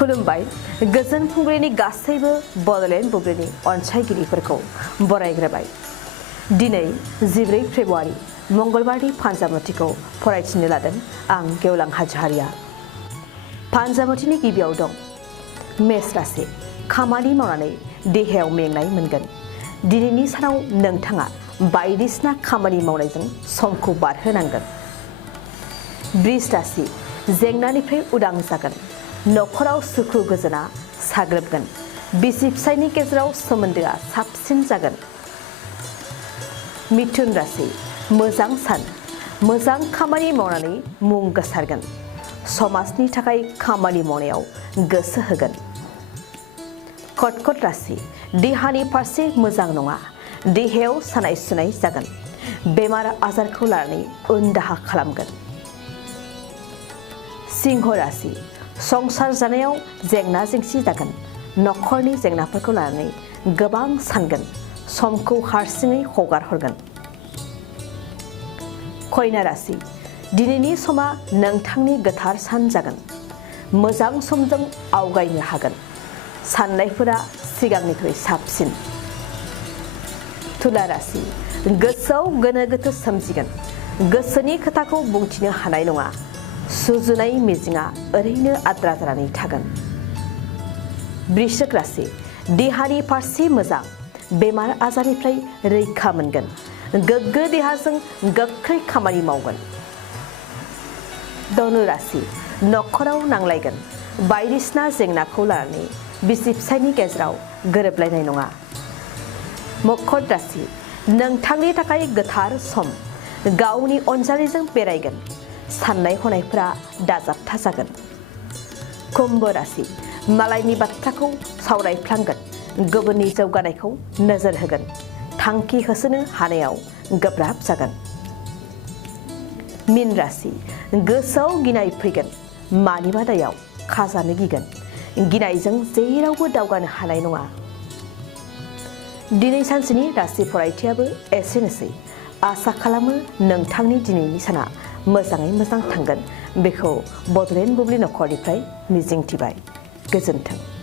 खुलुमबाय गोजोन फुंबिलिनि गासैबो बड'लेण्ड बुब्लिनि अनसायगिरिफोरखौ बरायग्रोबाय। दिनै 14 फेब्रुवारि मंगलबारनि फानजामुथिखौ फरायथिनो लादों आं गेवलां हाज'हारिया। फानजामुथिनि गिबियाव दं मेष राशि, खामानि मावनानै देहायाव मेंनाय मोनगोन। दिनैनि सानाव नोंथाङा बायदिसिना खामानि मावनायजों समखौ बारहोनांगोन। बृष राशि, जेंनानिफ्राय उदां जागोन। नखराव सुखु गोजोना साग्लोबगोन। बिसि फिसायनि गेजेराव सोमोन्दोआ साबसिन जागोन। मिथुन राशि, मोजां सान, मोजां खामानि मावनानै मुं गोसारगोन। समाजनि थाखाय खामानि मावनायाव गोसो होगोन। कर्कट राशि, देहानि फारसे मोजां नङा। देहायाव सानाय सुनाय जागोन। बेमार आजारखौ लानानै उनदाहा खालामगोन। सिंह राशि, संसार जानायाव जेंना जेंसि जागोन। नखरनि जेंनाफोरखौ लानानै गोबां सानगोन। समखौ हारसिङै हगार हरगोन। कन्या राशि, दिनैनि समा नोंथांनि गोथार सान जागोन। मोजां समजों आवगायनो हागोन। साननायफोरा सिगांनिख्रुइ साबसिन। तुला राशि, गोसोआव गोनो गोथो सोमजिगोन। गोसोनि खोथाखौ बुंथिनो हानाय नङा। सुजुनाय मिजिंआ ओरैनो आद्रा जानानै थागोन। वृश्चिक राशि, देहानि फारसे मोजां। बेमार आजारनिफ्राय रैखा मोनगोन। गोग्गो देहाजों गोख्रै खामानि मावगोन। धनु राशि, नखराव नांलायगोन। बायदिसिना जेंनाखौ लानानै बिसि फिसायनि गेजेराव गोरोबलायनाय नङा। मकर राशि, नोंथांनि थाखाय गोथार सम। गावनि अनजालिजों बेरायगोन। साननाय हनायफोरा दाजाबथा जागोन। कुम्भ राशि, मालायनि बाथ्राखौ सावरायफ्लांगोन। गुबुननि जौगानायखौ नोजोर होगोन। थांखि होसोनो हानायाव गोब्राब जागोन। मीन राशि, गोसोआव गिनाय फैगोन। मानिबा दायाव खाजानो गिगोन। गिनायजों जेरावबो दावगानो हानाय नङा। दिनै सानसेनि राशि फरायथियाबो एसेनोसै। आसा खालामो नोंथांनि दिनैनि साना मोजाङै मोजां थांगोन। बेखौ बड'लेण्ड बुब्लि नखरनिफ्राय मिजिंथिबाय। गोजोन्थों।